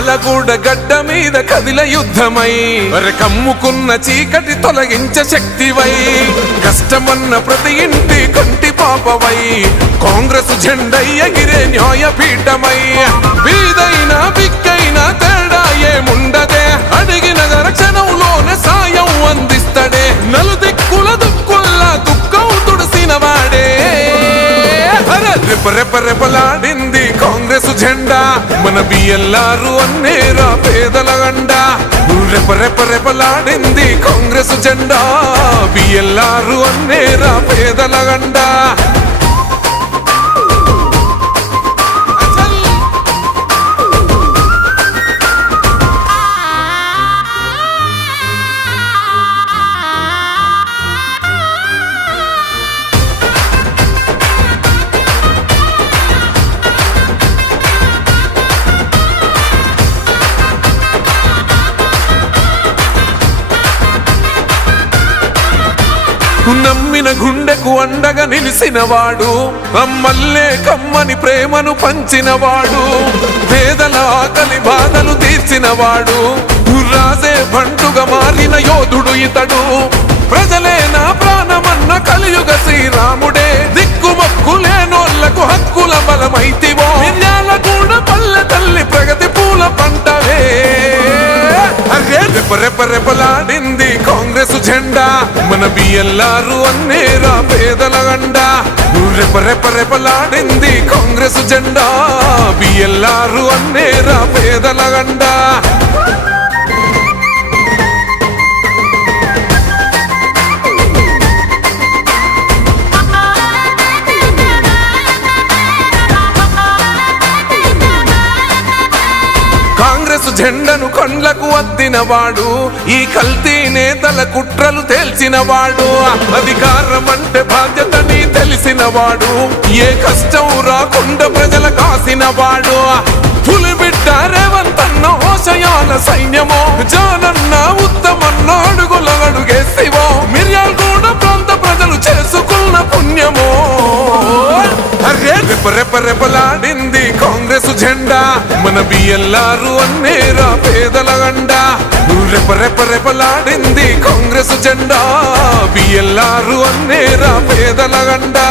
మిర్యాలగూడ గడ్డ మీద కదిల యుద్ధమై కమ్ముకున్న చీకటి తొలగించే శక్తివై కష్టమన్న ప్రతి ఇంటి కంటి పాపవై కాంగ్రెస్ జెండా ఎగిరే న్యాయపీఠమై బీదైనా బిక్కైనా తేడా ఏముండదే అడిగిన క్షణంలోనే సాయం అందిస్తడే నలుదిక్కుల దుక్కుల్లా దుఃఖం తుడిసిన వాడే రెపరెపరెపలాడింది కాంగ్రెస్ జెండా మన బిఎల్ఆర్ అన్నేరా పేదల గండా రెపరెపరెపలాడింది కాంగ్రెస్ జెండా బిఎల్ఆర్ అన్నేరా పేదల గండా నమ్మిన గుండెకు అండగా నిలిసినవాడు అమ్మల్లే కమ్మని ప్రేమను పంచినవాడు పేదల ఆకలి బాధలు తీర్చినవాడు రాజే బంటుగా మారిన యోధుడు ఇతడు ప్రజలే నా ప్రాణమన్న కలియుగ శ్రీరాముడే దిక్కుమక్కు లేనోళ్లకు హక్కుల బలమైతివో మిర్యాలగూడ పల్లె తల్లి ప్రగతి పూల పంటవే రెపరెపరెపలాడింది కాంగ్రెస్ జెండా మన బిఎల్ఆర్ అన్నేరా పేదల గండా రెపరెపరెపలాడింది కాంగ్రెస్ జెండా బిఎల్ఆర్ అన్నేరా పేదల గండా కాంగ్రెస్ జెండను కండ్లకు అద్దినవాడు ఈ కల్తీ నేతల కుట్రలు తేల్చినవాడు అధికారం అంటే బాధ్యతని తెలిసినవాడు ఏ కష్టం రాకుండా ప్రజల కాసినవాడు పులిబిడ్డ రేవంతన్న హోషయాల సైన్యమో జానన్న ఉత్తమన్న అడుగుల అడుగేసివో మిర్యాలగూడ ప్రాంత ప్రజలు చేసుకున్న పుణ్యమో రెపరెపరెపలాడింది కాంగ్రెస్ జెండా మన బిఎల్ఆర్ అన్నేరా పేదల గండా రెపరెపరెపలాడింది కాంగ్రెస్ జెండా బిఎల్ఆర్ అన్నేరా పేదల గండా